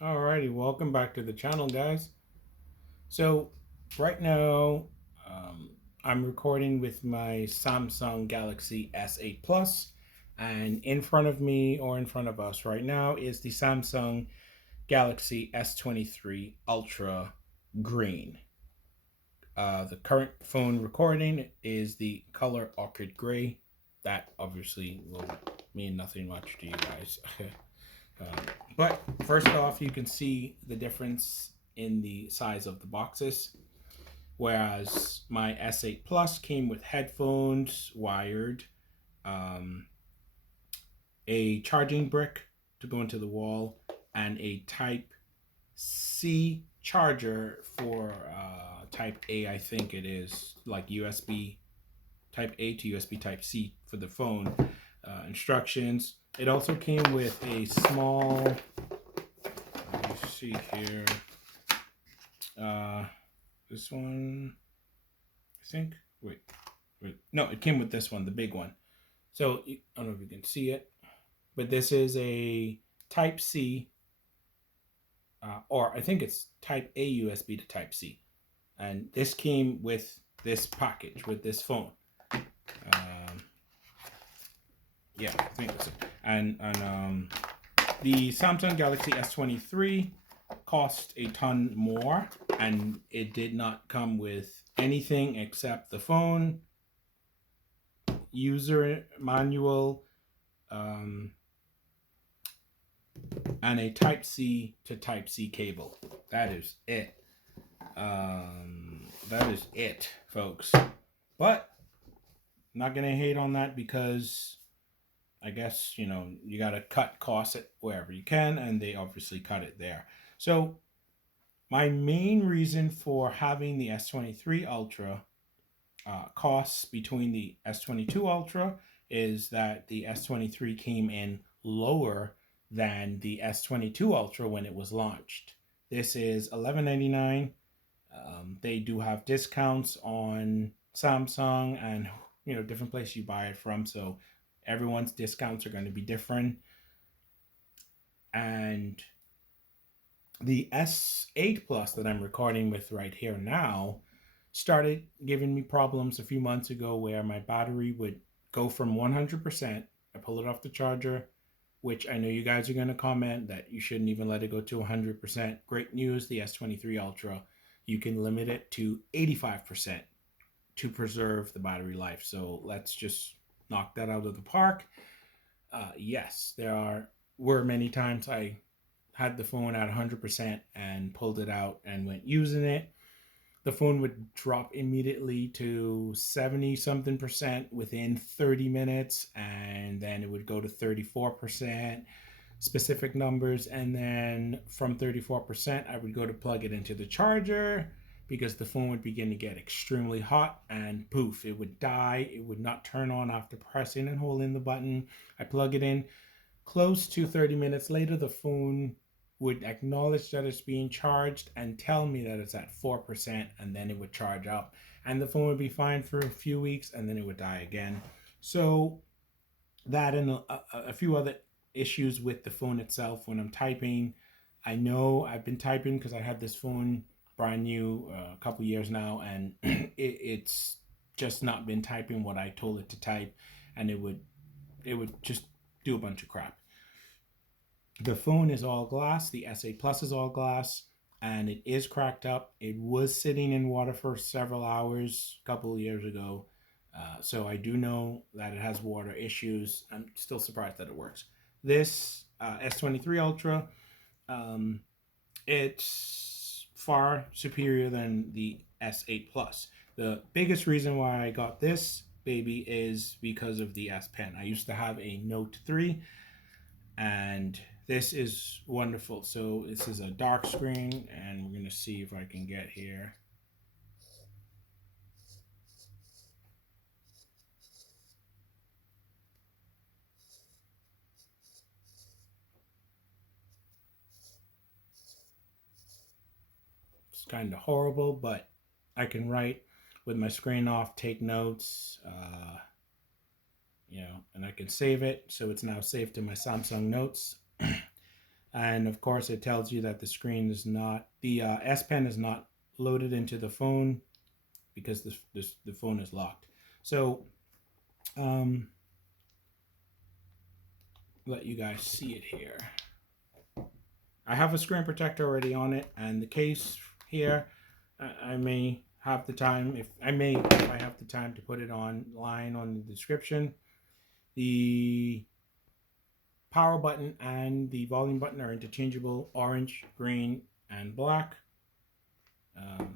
Alrighty, welcome back to the channel, guys. So, right now, um, I'm recording with my Samsung Galaxy S8 Plus, and in front of me or in front of us right now is the Samsung Galaxy S23 Ultra Green. The current phone recording is the color Orchid Gray. That obviously will mean nothing much to you guys. Um, but first off, you can see the difference in the size of the boxes. Whereas my S8 Plus came with headphones, wired, um, a charging brick to go into the wall, and a Type C charger for Type A, I think it is, like USB Type A to USB Type C for the phone. Instructions. It also came with a small, let me see here, uh, this one, I think, wait, no, it came with this one, the big one. So, I don't know if you can see it, but this is a Type C, or I think it's Type A USB to Type C. And this came with this package, with this phone. Yeah, I think that's it. And the Samsung Galaxy S23 cost a ton more, and it did not come with anything except the phone, user manual, um, and a Type C to Type C cable. That is it. That is it, folks. But I'm not gonna hate on that because I guess you gotta cut costs at wherever you can, and they obviously cut it there. So my main reason for having the S23 Ultra costs between the S22 Ultra is that the S23 came in lower than the S22 Ultra when it was launched. This is $11.99. They do have discounts on Samsung and different places you buy it from, so everyone's discounts are going to be different. And the S8 Plus that I'm recording with right here now started giving me problems a few months ago where my battery would go from 100%. I pull it off the charger, which I know you guys are going to comment that you shouldn't even let it go to 100%. Great news, the S23 Ultra, you can limit it to 85% to preserve the battery life. So let's just knock that out of the park. Yes, were many times I had the phone at 100% and pulled it out and went using it. The phone would drop immediately to 70 something percent within 30 minutes, and then it would go to 34%, specific numbers. And then from 34%, I would go to plug it into the charger because the phone would begin to get extremely hot, and poof, it would die. It would not turn on after pressing and holding the button. I plug it in. Close to 30 minutes later, the phone would acknowledge that it's being charged and tell me that it's at 4%, and then it would charge up. And the phone would be fine for a few weeks, and then it would die again. So that and a few other issues with the phone itself when I'm typing. I know I've been typing because I had this phone brand new a couple years now, and it's just not been typing what I told it to type, and it would just do a bunch of crap. The phone is all glass. The S8 Plus is all glass, and it is cracked up. It was sitting in water for several hours a couple of years ago. So I do know that it has water issues. I'm still surprised that it works. This S23 Ultra, um, it's far superior than the S8 Plus. The biggest reason why I got this baby is because of the S Pen. I used to have a Note 3, and this is wonderful. So this is a dark screen, and we're gonna see if I can get here. It's kind of horrible, but I can write with my screen off, take notes, and I can save it. So it's now saved to my Samsung Notes. And of course, it tells you that the screen is not, the S Pen is not loaded into the phone because the phone is locked. So, um, let you guys see it here. I have a screen protector already on it, and the case here, I may have the time, if I have the time to put it online on the description. The power button and the volume button are interchangeable, orange, green, and black.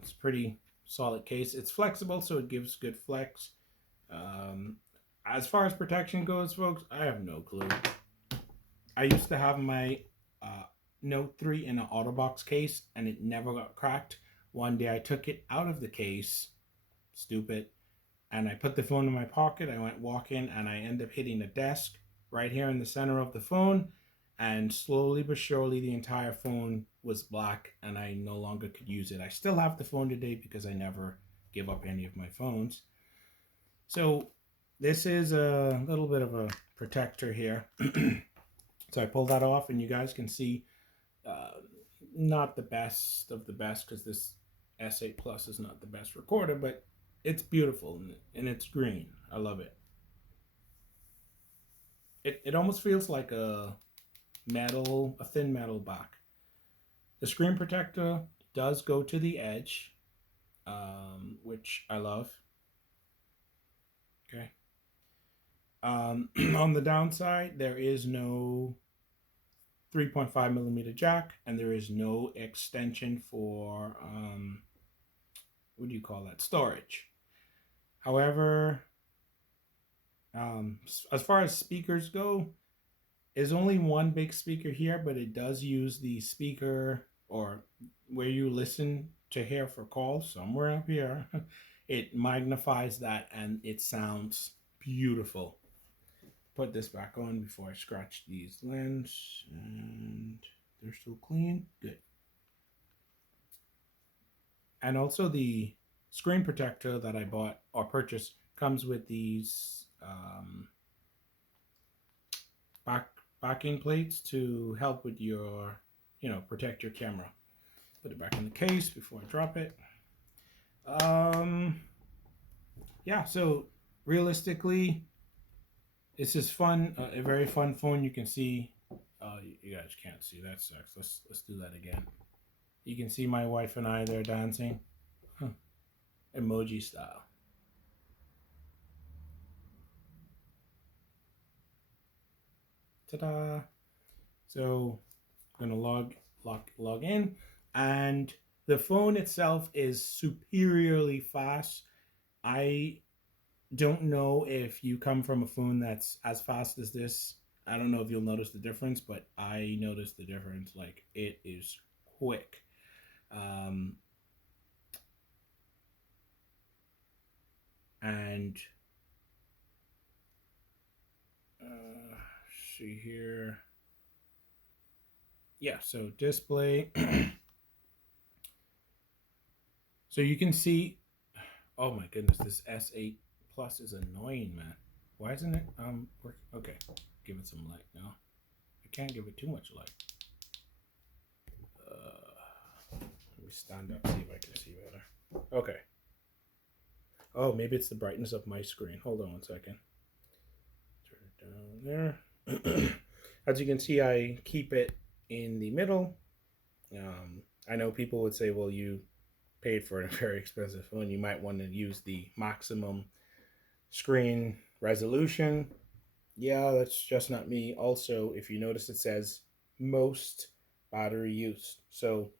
It's a pretty solid case. It's flexible, so it gives good flex. Um, as far as protection goes, folks, I have no clue. I used to have my uh, Note 3 in an Autobox case, and it never got cracked. One day I took it out of the case, stupid, and I put the phone in my pocket. I went walking, and I ended up hitting a desk right here in the center of the phone. And slowly but surely, the entire phone was black, and I no longer could use it. I still have the phone today because I never give up any of my phones. So this is a little bit of a protector here. So I pulled that off, and you guys can see uh, not the best of the best because this S8 Plus is not the best recorder, but it's beautiful and it's green. I love it. It almost feels like a thin metal back. The screen protector does go to the edge, which I love. Okay. On the downside, there is no 3.5 millimeter jack, and there is no extension for what do you call that, storage. However, as far as speakers go, there's only one big speaker here, but it does use the speaker or where you listen to hear for calls somewhere up here. It magnifies that and it sounds beautiful. Put this back on before I scratch these lens, and they're still clean. Good. And also the screen protector that I bought or purchased comes with these backing plates to help with your, protect your camera. Put it back in the case before I drop it. Yeah, so realistically, it's just fun, a very fun phone. You can see, you guys can't see, that sucks. Let's do that again. You can see my wife and I there dancing, emoji style. Ta-da! So I'm gonna log in, and the phone itself is superiorly fast. I don't know if you come from a phone that's as fast as this. I don't know if you'll notice the difference, but I noticed the difference. Like, it is quick. Um, and see here. Yeah, so display. So you can see, oh my goodness, this S8 Plus is annoying, man. Why isn't it working? Okay, give it some light now. I can't give it too much light. Let me stand up, see if I can see better. Okay. Oh, maybe it's the brightness of my screen. Hold on 1 second. Turn it down there. As you can see, I keep it in the middle. I know people would say, well, you paid for a very expensive phone. You might want to use the maximum screen resolution. Yeah, that's just not me. Also, if you notice, it says most battery use. So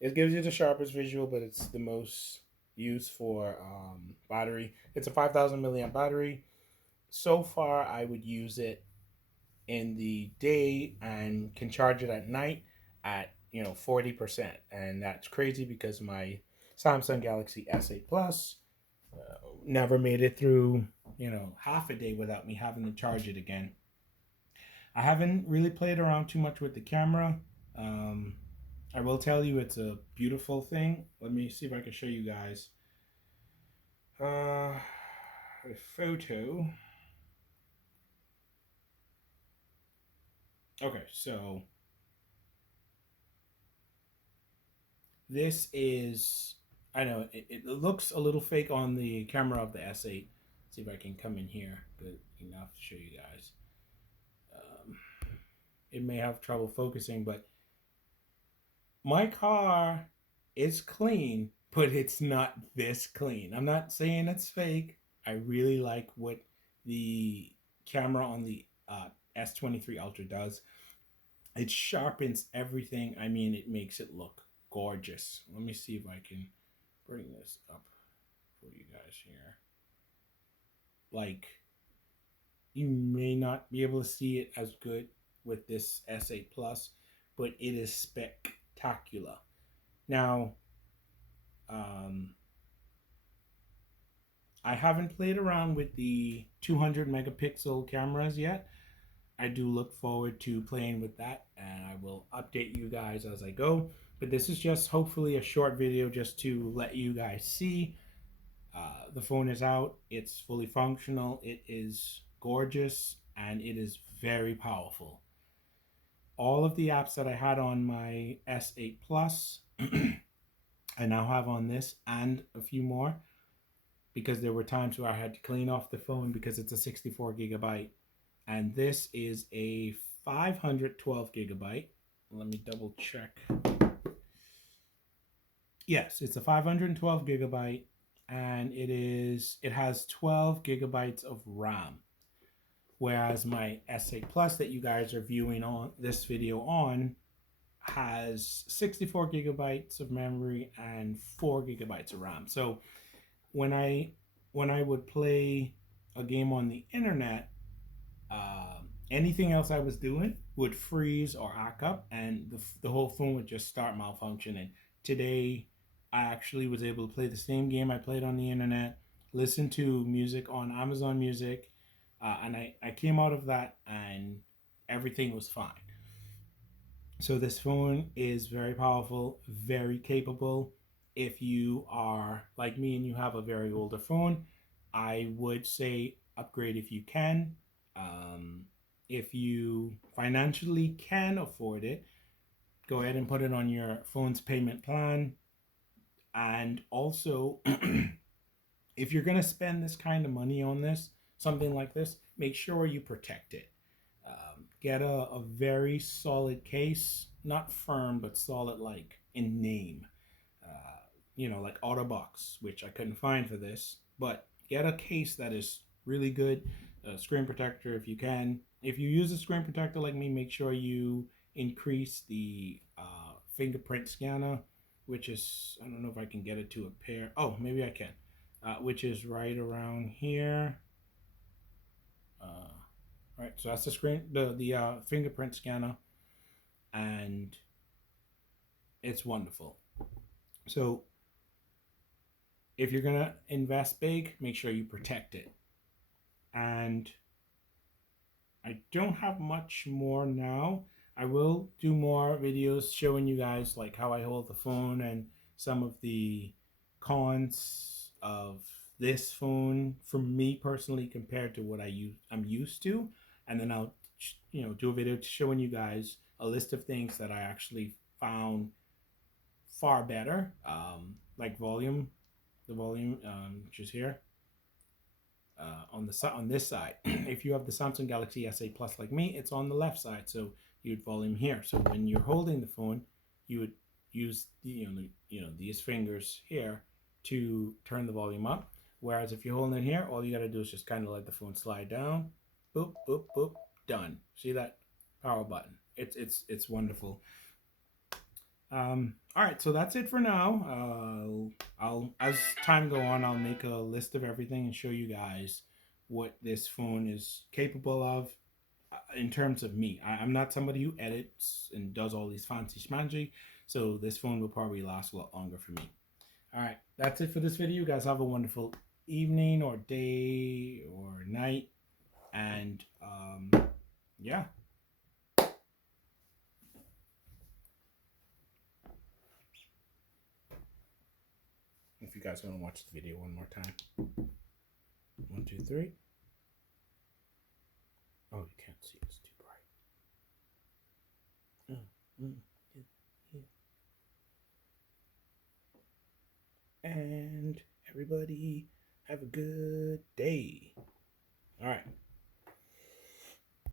it gives you the sharpest visual, but it's the most used for battery. It's a 5,000 milliamp battery. So far, I would use it in the day and can charge it at night at 40%, and that's crazy because my Samsung Galaxy S8 Plus never made it through half a day without me having to charge it again. I haven't really played around too much with the camera. I will tell you it's a beautiful thing. Let me see if I can show you guys a photo. Okay, so This is, I know it looks a little fake on the camera of the S8. See if I can come in here good enough to show you guys. Um, it may have trouble focusing, but my car is clean, but it's not this clean. I'm not saying it's fake. I really like what the camera on the S23 Ultra does. It sharpens everything. I mean, it makes it look gorgeous. Let me see if I can bring this up for you guys here. Like, you may not be able to see it as good with this S8 Plus, but it is spectacular. Now, um, I haven't played around with the 200 megapixel cameras yet. I do look forward to playing with that, and I will update you guys as I go. But this is just hopefully a short video just to let you guys see the phone is out. It's fully functional. It is gorgeous, and it is very powerful. All of the apps that I had on my S8 Plus, I now have on this and a few more, because there were times where I had to clean off the phone because it's a 64 gigabyte, and this is a 512 gigabyte. Let me double check. Yes, it's a 512 gigabyte, and it has 12 gigabytes of RAM. Whereas my S8 Plus that you guys are viewing on this video on has 64 gigabytes of memory and 4 gigabytes of RAM. So when I would play a game on the internet, anything else I was doing would freeze or hack up, and the whole phone would just start malfunctioning. Today, I actually was able to play the same game I played on the internet, listen to music on Amazon Music, and I came out of that and everything was fine. So this phone is very powerful, very capable. If you are like me and you have a very older phone, I would say upgrade if you can. If you financially can afford it, go ahead and put it on your phone's payment plan. And also, if you're going to spend this kind of money on this, something like this, make sure you protect it. Get a very solid case, not firm, but solid, like in name. Like Autobox, which I couldn't find for this, but get a case that is really good. Screen protector if you can. If you use a screen protector like me, make sure you increase the fingerprint scanner, which is, I don't know if I can get it to a pair. Oh, maybe I can. Which is right around here. Right, so that's the the fingerprint scanner, and it's wonderful. So if you're gonna invest big, make sure you protect it. And I don't have much more now. I will do more videos showing you guys like how I hold the phone and some of the cons of this phone for me personally compared to what I'm used to, and then I'll do a video showing you guys a list of things that I actually found far better, like the volume, which is here. On this side, if you have the Samsung Galaxy S8 Plus like me, it's on the left side, so you'd volume here. So when you're holding the phone, you would use these fingers here to turn the volume up. Whereas if you're holding it here, all you got to do is just kind of let the phone slide down. Boop, boop, boop, done. See that power button? It's wonderful. All right, so that's it for now. I'll as time go on, I'll make a list of everything and show you guys what this phone is capable of in terms of me. I'm not somebody who edits and does all these fancy schmancy, so this phone will probably last a lot longer for me. All right, that's it for this video. You guys have a wonderful evening or day or night, and yeah. If you guys want to watch the video one more time. 1, 2, 3. Oh, you can't see, it's too bright. and everybody have a good day.